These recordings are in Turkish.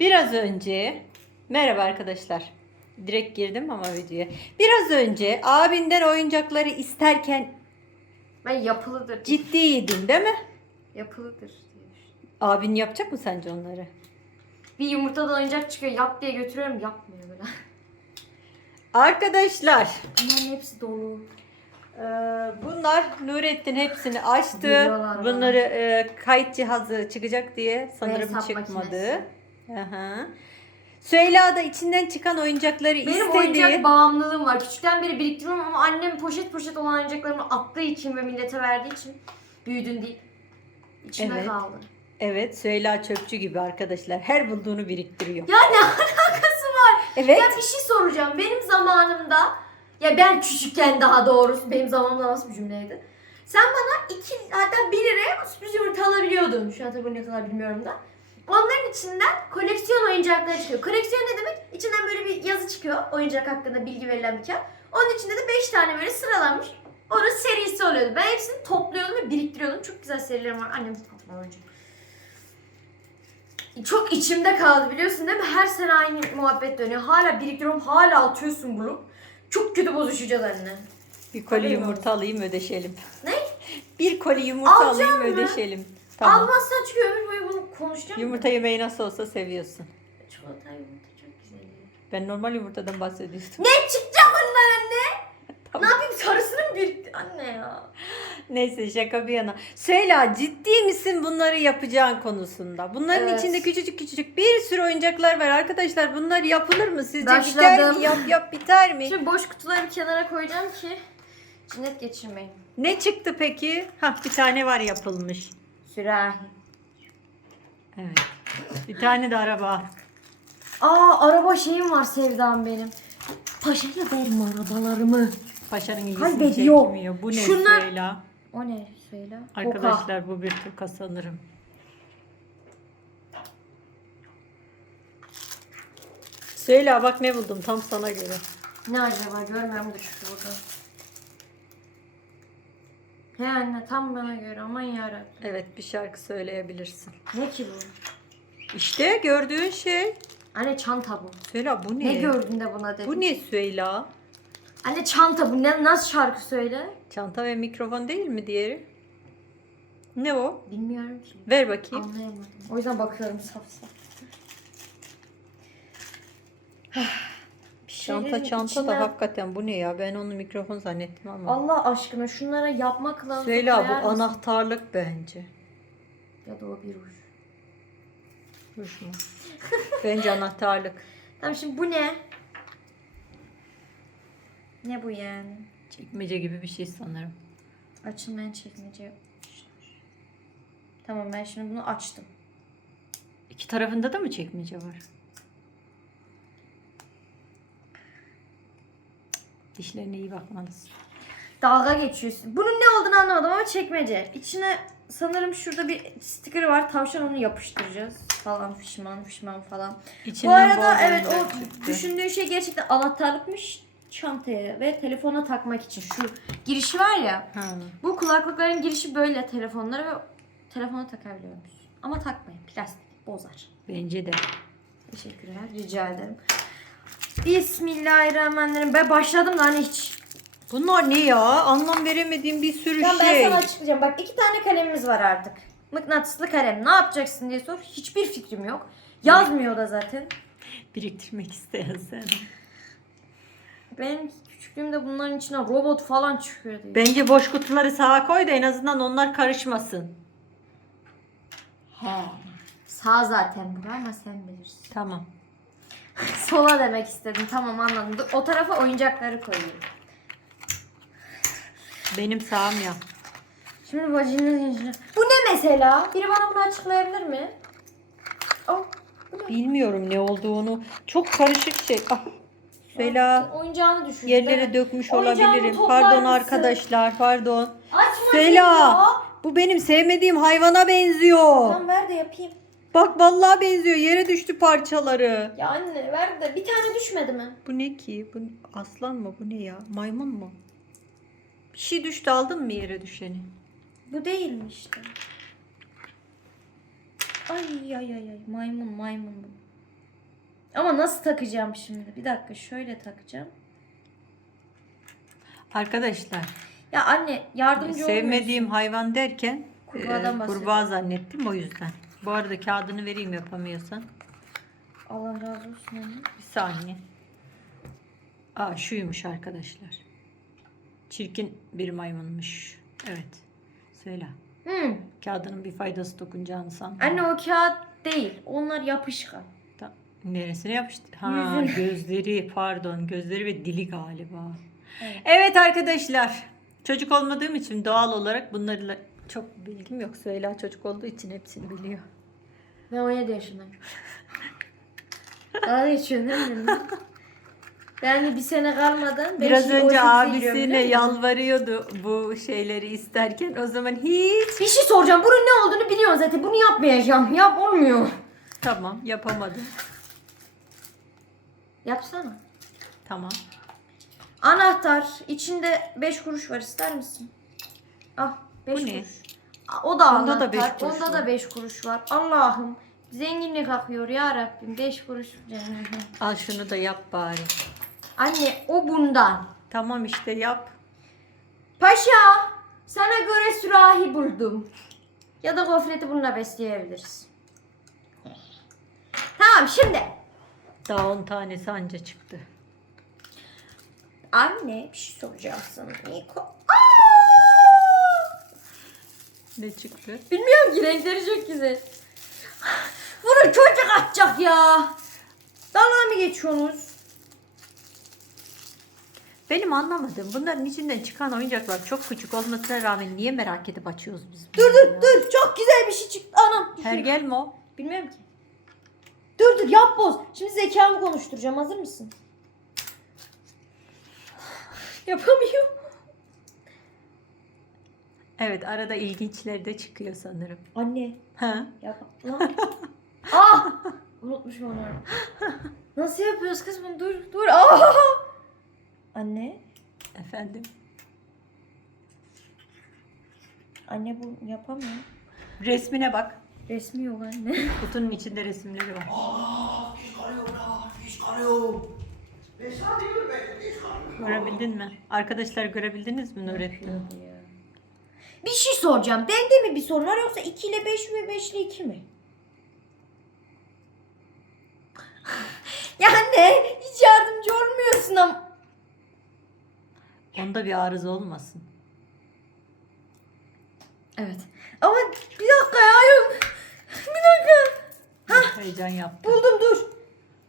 Biraz önce merhaba arkadaşlar. Direkt girdim ama videoya. Biraz önce abinden oyuncakları isterken Ben yapılıdır. ciddiydin değil mi? Yapılıdır. Abin yapacak mı sence onları? Bir yumurtadan oyuncak çıkıyor yap diye götürüyorum yapmıyor böyle. Arkadaşlar Bunların hepsi dolu. E, bunlar Nurettin hepsini açtı. Biliyorlar Bunları e, kayıt cihazı çıkacak diye sanırım hesap çıkmadı. makinesi. Aha. Süheyla da içinden çıkan oyuncakları Benim istedi. oyuncak bağımlılığım var. Küçükten beri biriktiriyorum ama annem poşet poşet olan oyuncaklarımı attığı için ve millete verdiği için büyüdün değil. İçime Evet. kaldı. Evet Süheyla çöpçü gibi arkadaşlar. Her bulduğunu biriktiriyor. Ya ne alakası var? Evet. Ya bir şey soracağım. Benim zamanımda ya ben küçükken daha doğrusu benim zamanımda nasıl bir cümleydi? Sen bana iki hatta bir liraya sürpriz yumurta alabiliyordun. Şu an tabii ne kadar bilmiyorum da. Onların içinden koleksiyon oyuncakları çıkıyor. Koleksiyon ne demek? İçinden böyle bir yazı çıkıyor. Oyuncak hakkında bilgi verilen bir kağıt. Onun içinde de 5 tane böyle sıralanmış. Onun serisi oluyordu. Ben hepsini topluyordum ve biriktiriyordum. Çok güzel serilerim var. Annem satma oyuncak. Çok içimde kaldı biliyorsun değil mi? Her sene aynı muhabbet dönüyor. Hala biriktiriyorum, hala atıyorsun bunu. Çok kötü bozuşacağız anne. Bir koli yumurta alayım ödeşelim. Ne? Bir koli yumurta Alacağım alayım mı? ödeşelim. Tamam. Almazsan çünkü ömür boyu bunu konuşacağım. Yumurta yemeği nasıl olsa seviyorsun. Çikolata yumurta çok güzel. Ben normal yumurtadan bahsediyorum. Ne çıkacak ondan anne? Ne yapayım sarısını biriktir? Anne ya. Neyse şaka bir yana. Süheyla ciddi misin bunları yapacağın konusunda? Bunların Evet. içinde küçücük küçücük bir sürü oyuncaklar var arkadaşlar. Bunlar yapılır mı? Sizce biter Başladım. mi? Yap yap biter mi? Şimdi boş kutuları kenara koyacağım ki cinnet geçirmeyin. Ne çıktı peki? Hah bir tane var yapılmış. Sürahi. Evet. Bir tane de araba. Aa araba şeyim var sevdam benim. Paşa'ya verim arabalarımı. Paşanın ilgisini çekmiyor. Bu ne Şunlar- Süheyla? O ne? Koka. Arkadaşlar bu bir Türk sanırım. Söyle bak ne buldum tam sana göre. Ne acaba da şu burada. He anne tam bana göre aman yarabbim. Evet bir şarkı söyleyebilirsin. Ne ki bu? İşte gördüğün şey. Anne çanta bu. Söyle bu ne? Ne gördün de buna dedin? Bu ne Süheyla? Anne çanta bu. Ne, nasıl şarkı söyle? Çanta ve mikrofon değil mi diğeri? Ne o? Bilmiyorum ki. Ver bakayım. Anlayamadım. O yüzden bakıyorum saf saf. Bir Çanta çanta içinden- da hakikaten bu ne ya? Ben onu mikrofon zannettim ama. Allah aşkına şunlara yapmak lazım. Süheyla bu koyar mısın? anahtarlık bence. Ya da o bir uç. Ruj mu? Bence anahtarlık. Tamam şimdi bu ne? Ne bu yani? Çekmece gibi bir şey sanırım. Açılmayan çekmece. Tamam ben şimdi bunu açtım. İki tarafında da mı çekmece var? Dişlerine iyi bakmalısın. Dalga geçiyorsun. Bunun ne olduğunu anlamadım ama çekmece. İçine sanırım şurada bir sticker var. Tavşan onu yapıştıracağız. Falan fişman fişman falan. İçinden Bu arada evet o çıktı. düşündüğün şey gerçekten anahtarlıkmış çantaya ve telefona takmak için şu girişi var ya. Ha. Bu kulaklıkların girişi böyle telefonlara ve telefona takabiliyormuş. Ama takmayın plastik bozar. Bence de. Teşekkürler rica ederim. Bismillahirrahmanirrahim. Ben başladım hani hiç. Bunlar ne ya? Anlam veremediğim bir sürü Tamam ben şey. sana açıklayacağım. Bak iki tane kalemimiz var artık. Mıknatıslı kalem. Ne yapacaksın diye sor. Hiçbir fikrim yok. Yazmıyor da zaten. Biriktirmek isteyen sen. Benim küçüklüğümde bunların içine robot falan çıkıyordu. Bence boş kutuları sağa koy da en azından onlar karışmasın. He. Sağ zaten bu ama sen bilirsin. Tamam. Sola demek istedim. Tamam anladım. Dur, O tarafa oyuncakları koyayım. Benim sağım ya. Şimdi bacının içine. Bu ne mesela? Biri bana bunu açıklayabilir mi? Oh. bu ne? Bilmiyorum ne olduğunu. Çok karışık şey. Ah. Süheyla. Oyuncağını düşürdü. Yerlere dökmüş olabilirim. toplar Pardon mısın? arkadaşlar, pardon. Açma Süheyla. Bu benim sevmediğim hayvana benziyor. Tamam ver de yapayım. Bak vallahi benziyor. Yere düştü parçaları. Ya anne ver de bir tane düşmedi mi? Bu ne ki? Bu aslan mı? Bu ne ya? Maymun mu? Bir şey düştü aldın mı yere düşeni? Bu değilmiş işte. Ay ay ay ay maymun maymun bu. Ama nasıl takacağım şimdi? Bir dakika şöyle takacağım. Arkadaşlar Ya anne yardımcı sevmediğim hayvan derken Kurbağadan e, kurbağa zannettim o yüzden. Bu arada kağıdını vereyim yapamıyorsan. Allah razı olsun anne. Bir saniye. Aa şuymuş arkadaşlar. Çirkin bir maymunmuş. Evet. Söyle. Hmm. Kağıdının bir faydası dokunacağını sandım. Anne o kağıt değil. Onlar yapışkan. Neresine yapıştı? Ha gözleri pardon gözleri ve dili galiba. Evet. Evet arkadaşlar. Çocuk olmadığım için doğal olarak bunlarla çok bilgim yok. Süheyla çocuk olduğu için hepsini biliyor. Ben 17 yaşındayım. Dalga geçiyorsun değil mi? de bir sene kalmadan Biraz önce abisine yalvarıyordu bu şeyleri isterken. O zaman hiç Bir şey soracağım. Bunun ne olduğunu biliyorsun zaten. Bunu yapmayacağım. Yap olmuyor. tamam yapamadım. Yapsana. Tamam. Anahtar. içinde 5 kuruş var ister misin? Ah 5 Bu ne? kuruş. Aa, O da Onda da anahtar. beş kuruş Onda var. da 5 kuruş var. Allah'ım. Zenginlik akıyor ya Rabbim. 5 kuruş. Al şunu da yap bari. Anne o bundan. Tamam işte yap. Paşa sana göre sürahi buldum. Ya da gofreti bununla besleyebiliriz. Tamam şimdi. Daha 10 tanesi anca çıktı. Anne bir şey soracağım sana. Niko. Ne çıktı? Bilmiyorum ki renkleri çok güzel. Bunu çocuk atacak ya. Dalga mı geçiyorsunuz? Benim anlamadığım bunların içinden çıkan oyuncaklar çok küçük olmasına rağmen niye merak edip açıyoruz biz? Dur dur ya? dur çok güzel bir şey çıktı anam. Hergel mi o? Bilmiyorum ki. Dur dur yap boz. Şimdi zekamı konuşturacağım hazır mısın? Yapamıyorum. Evet arada ilginçleri de çıkıyor sanırım. Anne Ha? yap. Lan. ah! Unutmuşum onu. Nasıl yapıyoruz kız bunu? Dur dur. Ah! Anne. Efendim. Anne bu yapamıyor. Resmine bak. Resmi yok anne. Kutunun içinde resimleri var. Görebildin mi? Arkadaşlar görebildiniz mi Nurettin? Bir şey soracağım. Bende mi bir sorun var yoksa 2 ile 5 ve 5 ile 2 mi? ya anne hiç yardımcı olmuyorsun ama. Onda bir arıza olmasın. Evet. Ama bir dakika ya. Bir dakika. Heyecan yaptı. Buldum dur.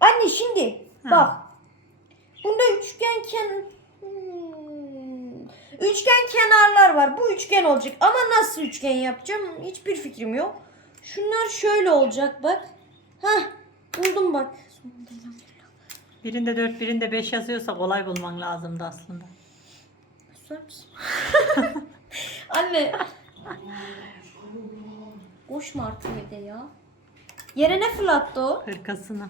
Anne şimdi Ha. bak. Bunda üçgen ken... Hmm. Üçgen kenarlar var. Bu üçgen olacak. Ama nasıl üçgen yapacağım? Hiçbir fikrim yok. Şunlar şöyle olacak bak. Hah. Buldum bak. Birinde 4 birinde 5 yazıyorsa kolay bulman lazımdı aslında. Susar mısın? Anne. Koşma artık evde ya. Yere ne fırlattı o? Hırkasını.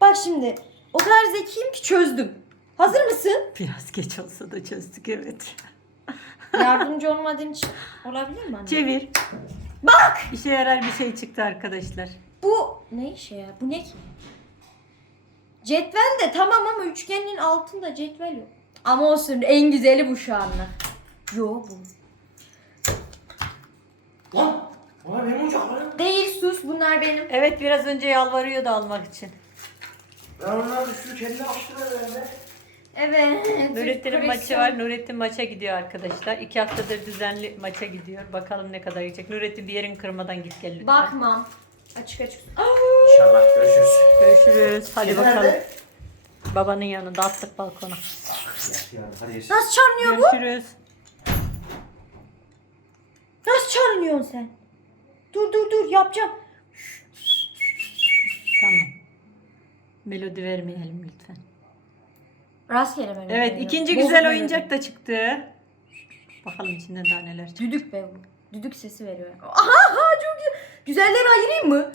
Bak şimdi. O kadar zekiyim ki çözdüm. Hazır mısın? Biraz geç olsa da çözdük evet. Yardımcı olmadığın için olabilir mi anne? Çevir. Bak! İşe yarar bir şey çıktı arkadaşlar. Bu ne işe ya? Bu ne ki? Cetvel de tamam ama üçgenin altında cetvel yok. Ama olsun en güzeli bu şu anda. Yo bu. Lan! Ona benim oyuncaklarım. Değil sus bunlar benim. Evet biraz önce yalvarıyordu almak için. Ben onları şu kendi açtılar bende. Evet. Nurettin'in maçı var. Nurettin maça gidiyor arkadaşlar. İki haftadır düzenli maça gidiyor. Bakalım ne kadar yiyecek. Nurettin bir yerin kırmadan git gel lütfen. Bakmam. Açık açık. İnşallah görüşürüz. Görüşürüz. Hadi Kedi bakalım. nerede? Babanın yanında attık balkona. Hadi. Nasıl çalınıyor bu? Görüşürüz. Nasıl çalınıyorsun sen? Dur dur dur yapacağım. Tamam. Melodi vermeyelim lütfen. Rastgele böyle. Evet böyle. ikinci Bozuk güzel böyle. oyuncak da çıktı. Bakalım içinden daha neler çıktı. Düdük be bu. Düdük sesi veriyor. Aha ha çok güzel. Güzelleri ayırayım mı?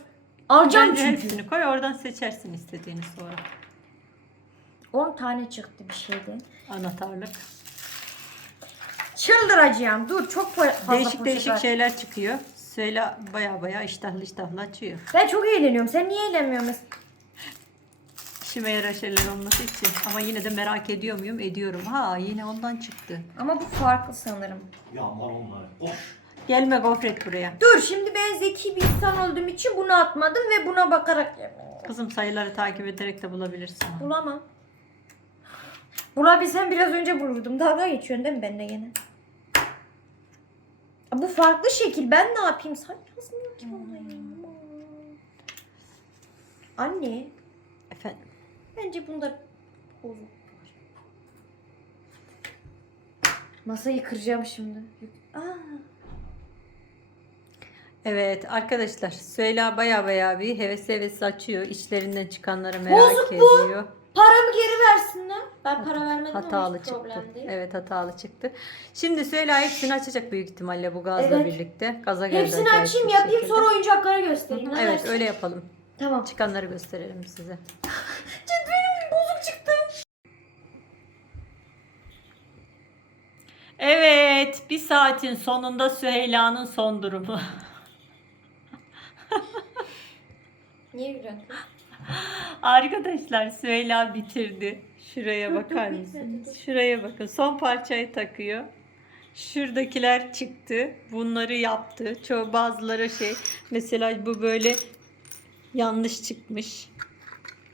Alacağım Bence çünkü. hepsini koy oradan seçersin istediğini sonra. 10 tane çıktı bir şeyden. Anahtarlık. Çıldıracağım. Dur çok fazla Değişik poşet değişik var. şeyler çıkıyor. Söyle baya baya iştahlı iştahlı açıyor. Ben çok eğleniyorum. Sen niye eğlenmiyorsun mesela? İşime yarar şeyler olması için. Ama yine de merak ediyor muyum? Ediyorum. Ha yine ondan çıktı. Ama bu farklı sanırım. Ya mal onları. Koş. Gelme gofret buraya. Dur şimdi ben zeki bir insan olduğum için bunu atmadım ve buna bakarak Kızım sayıları takip ederek de bulabilirsin. bulamam. Bulabilsem biraz önce bulurdum. Dalga geçiyorsun değil mi benimle gene? Bu farklı şekil. Ben ne yapayım? Sen yazmıyor ki bana ya. Anne. Efendim. Bence bunda bozuk var. Masayı kıracağım şimdi. Aa, Evet arkadaşlar Süheyla baya baya bir heves heves açıyor. İçlerinden çıkanları merak Bozuk bu. ediyor. Paramı geri versinler. Ben para vermedim ama Hatalı hiç çıktı. problem değil. Evet hatalı çıktı. Şimdi Süheyla hepsini açacak büyük ihtimalle bu gazla Evet. birlikte. Gaza geldi Hepsini acayip açayım bir yapayım şekilde. sonra oyuncakları göstereyim. Ne Evet dersin? öyle yapalım. Tamam. Çıkanları gösterelim size. Benim bozuk çıktı. Evet bir saatin sonunda Süheyla'nın son durumu. Niye gülüyorsun? Arkadaşlar Süheyla bitirdi. Şuraya bakar mısınız? Şuraya bakın. Son parçayı takıyor. Şuradakiler çıktı. Bunları yaptı. Çoğu bazıları şey mesela bu böyle yanlış çıkmış.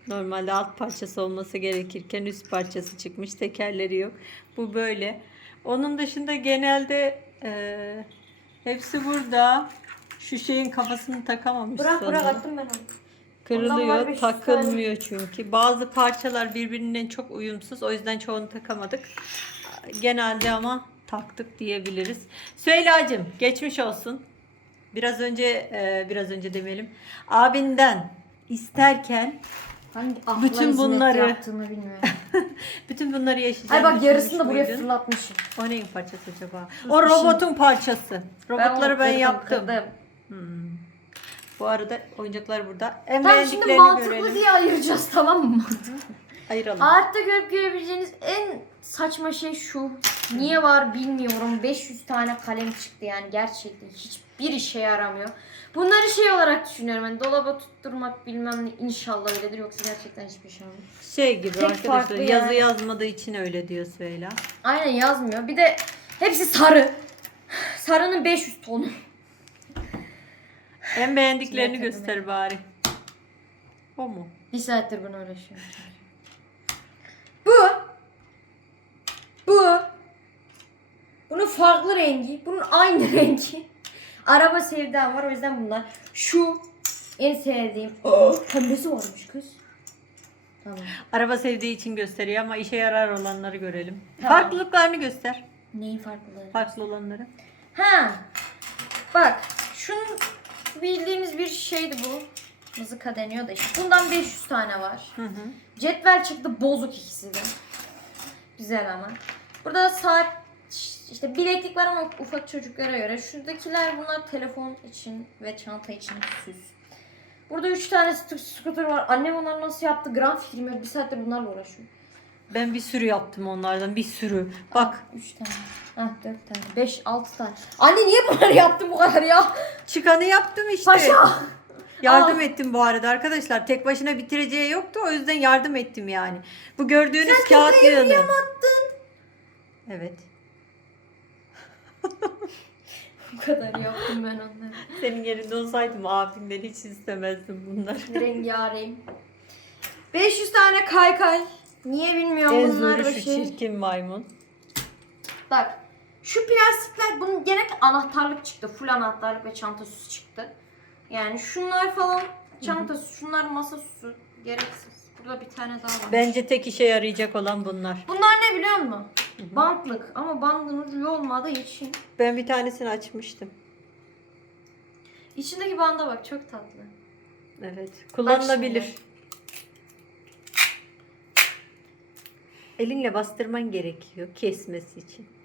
Normalde alt parçası olması gerekirken üst parçası çıkmış. Tekerleri yok. Bu böyle. Onun dışında genelde e, hepsi burada. Şu şeyin kafasını takamamış Bırak bırak sanırım. attım ben onu. Ondan Kırılıyor, 500 takılmıyor çünkü. Bazı parçalar birbirinden çok uyumsuz. O yüzden çoğunu takamadık. Genelde ama taktık diyebiliriz. Süheyla'cığım geçmiş olsun. Biraz önce, e, biraz önce demeyelim. Abinden isterken Hangi Bütün hizmet bunları- yaptığını bilmiyorum. bütün bunları yaşayacağını Ay bak yarısını da buraya fırlatmışım. O neyin parçası acaba? O bir robotun parçası. Robotları onu ben, kırdım, yaptım. kırdım. Hmm. Bu arada oyuncaklar burada. En Tamam şimdi beğendiklerini mantıklı görelim. diye ayıracağız tamam mı? Ayıralım. Art'ta görüp görebileceğiniz en saçma şey şu. Niye var bilmiyorum. 500 tane kalem çıktı yani gerçekten hiçbir işe yaramıyor. Bunları şey olarak düşünüyorum. Hani dolaba tutturmak bilmem ne inşallah öyledir yoksa gerçekten hiçbir şey olmuyor. Şey gibi Tek arkadaşlar farklı yazı yani. yazmadığı için öyle diyor Süheyla. Aynen yazmıyor. Bir de hepsi sarı. Sarının 500 tonu. En beğendiklerini göster bari. O mu? Bir saattir bunu uğraşıyorum. Bu. Bu. Bunun farklı rengi. Bunun aynı rengi. Araba sevdam var o yüzden bunlar. Şu en sevdiğim. Pembesi varmış kız. Tamam. Araba sevdiği için gösteriyor ama işe yarar olanları görelim. Tamam. Farklılıklarını göster. Neyin farklılığı? Farklı olanları. Ha. Bak. Şunun bildiğimiz bir şeydi bu. Mızıka deniyor da işte. Bundan 500 tane var. Hı hı. Cetvel çıktı bozuk ikisi de. Güzel ama. Burada saat işte bileklik var ama ufak çocuklara göre. Şuradakiler bunlar telefon için ve çanta için süs. Burada 3 tane scooter var. Annem onları nasıl yaptı gram fikrim yok. Bir saattir bunlarla uğraşıyor. Ben bir sürü yaptım onlardan. Bir sürü. Bak 3 tane. Hah 4 tane. 5 6 tane. Anne niye bunları yaptın bu kadar ya? çıkanı yaptım işte. Paşa. Yardım Al. ettim bu arada arkadaşlar. Tek başına bitireceği yoktu. O yüzden yardım ettim yani. Bu gördüğünüz kağıt yığını. Evet. Bu kadar yaptım ben onları. Senin yerinde olsaydım abimden hiç istemezdim bunları. Rengarenk. 500 tane kaykay. Niye bilmiyorum En bunlar da şu şey. çirkin maymun. Bak şu plastikler bunun gene anahtarlık çıktı. Full anahtarlık ve çanta süsü çıktı. Yani şunlar falan çanta süsü, şunlar masa süsü. Gereksiz. Burada bir tane daha var. Bence tek işe yarayacak olan bunlar. Bunlar ne biliyor musun? Bantlık ama bandın ucu olmadığı için. Ben bir tanesini açmıştım. İçindeki banda bak çok tatlı. Evet. Kullanılabilir. şimdi. Elinle bastırman gerekiyor kesmesi için.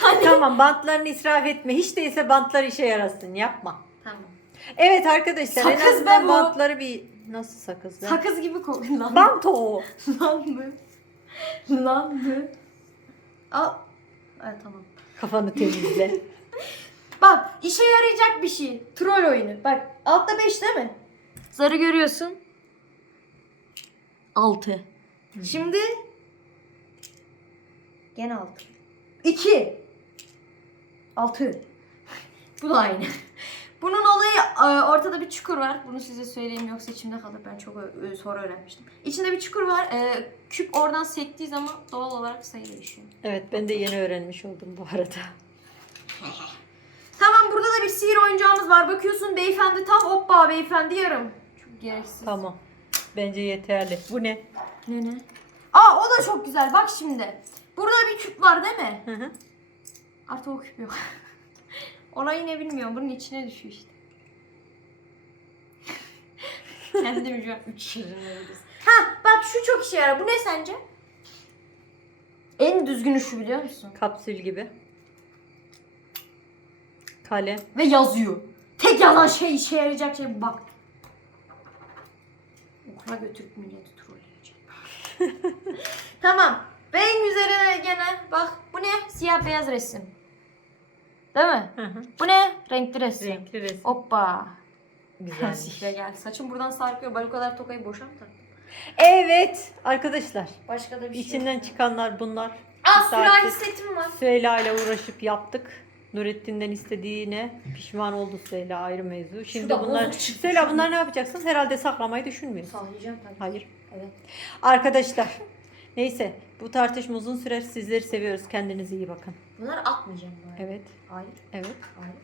Hani? tamam bantlarını israf etme. Hiç değilse bantlar işe yarasın. Yapma. Tamam. Evet arkadaşlar en Sakız azından be bu. bantları bir... Nasıl sakız be? Sakız gibi kokuyor lan. Bant o. Lan mı? Lan mı? Al. Evet tamam. Kafanı temizle. Bak işe yarayacak bir şey. Troll oyunu. Bak altta 5 değil mi? Zarı görüyorsun. 6. Şimdi gene 6. 2. 6. Bu da aynı. Bunun olayı e, ortada bir çukur var. Bunu size söyleyeyim yoksa içimde kalır. Ben çok sonra öğrenmiştim. İçinde bir çukur var. E, küp oradan sektiği zaman doğal olarak sayı değişiyor. evet ben de yeni öğrenmiş oldum bu arada. Tamam burada da bir sihir oyuncağımız var. Bakıyorsun beyefendi tam hoppa beyefendi yarım. Çok gereksiz. Tamam. Bence yeterli. Bu ne? Ne ne? Aa o da çok güzel. Bak şimdi. Burada bir küp var değil mi? Hı hı. Artık o küp yok. Olayı ne bilmiyorum. Bunun içine düşüyor işte. Kendimi şu an 3 şirinle Ha bak şu çok işe yarar. Bu ne sence? En düzgünü şu biliyor musun? Kapsül gibi. Kalem. Ve yazıyor. Tek yazan şey işe yarayacak şey bu bak. Okula götürüp milleti trolleyeceğim. tamam. Renk üzerine gene bak bu ne? Siyah beyaz resim. Değil mi? Hı hı. Bu ne? Renkli resim. Renkli resim. Hoppa. Güzelmiş. Sihre geldi. Saçım buradan sarkıyor. Ben o kadar tokayı boşa mı taktım? Evet arkadaşlar. Başka da bir şey. İçinden çıkanlar bunlar. Aa sürahi setim var. Süheyla ile uğraşıp yaptık. Nurettin'den istediğine pişman oldu Süheyla ayrı mevzu. Şimdi Şurada bunlar bozuk çıktı. Süheyla bunlar ne yapacaksın? Herhalde saklamayı düşünmüyorsun. Sallayacağım tabii. Hayır. Evet. Arkadaşlar neyse bu tartışma uzun sürer. Sizleri seviyoruz. Kendinize iyi bakın. Bunları atmayacağım. bu arada. Evet. Hayır. Evet. Hayır.